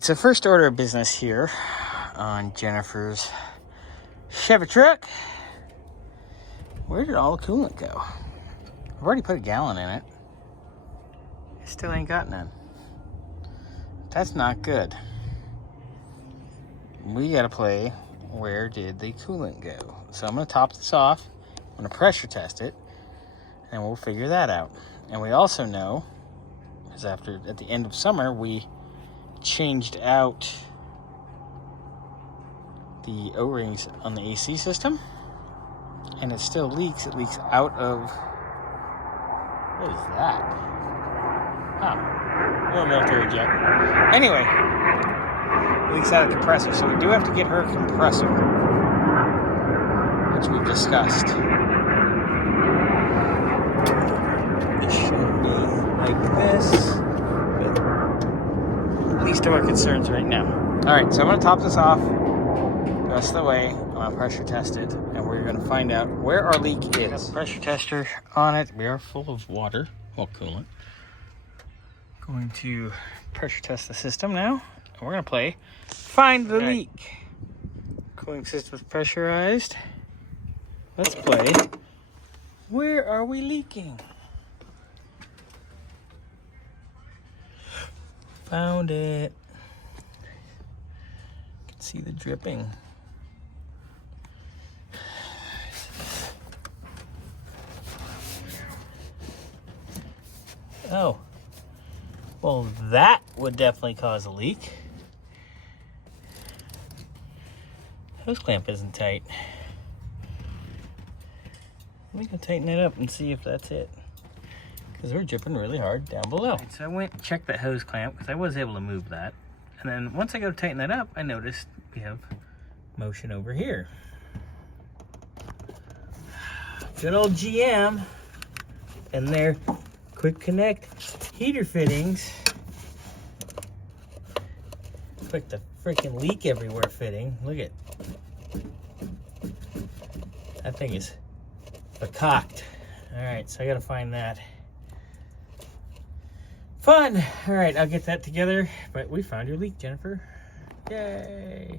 It's a first order of business here on Jennifer's Chevy truck. Where did all the coolant go? I've already put a gallon in it. I still ain't got none. That's not good. We gotta play where did the coolant go? So I'm gonna top this off. I'm gonna pressure test it, and we'll figure that out. And we also know, because at the end of summer, we changed out the O-rings on the AC system, and it still leaks. It leaks out of, what is that? Oh, a little military jet. Anyway, it leaks out of the compressor, so we do have to get her a compressor, which we've discussed. It should be like this, at least of our concerns right now. All right, so I'm gonna top this off the rest of the way. I'm gonna pressure test it, and we're gonna find out where our leak is. Got the pressure tester on it. We are full of water, well, coolant. Going to pressure test the system now, and we're gonna play find the leak. Cooling system is pressurized. Let's play where are we leaking? Found it. You can see the dripping. Oh, well, that would definitely cause a leak. Hose clamp isn't tight. Let me go tighten it up and see if that's it, because we're dripping really hard down below. Right, so I went and checked that hose clamp because I was able to move that. And then once I go to tighten that up, I noticed we have motion over here. Good old GM and their quick connect heater fittings. Quick to freaking leak everywhere fitting. Look at that thing is cocked. All right, so I gotta find that. Fun. All right, I'll get that together. But we found your leak, Jennifer. Yay.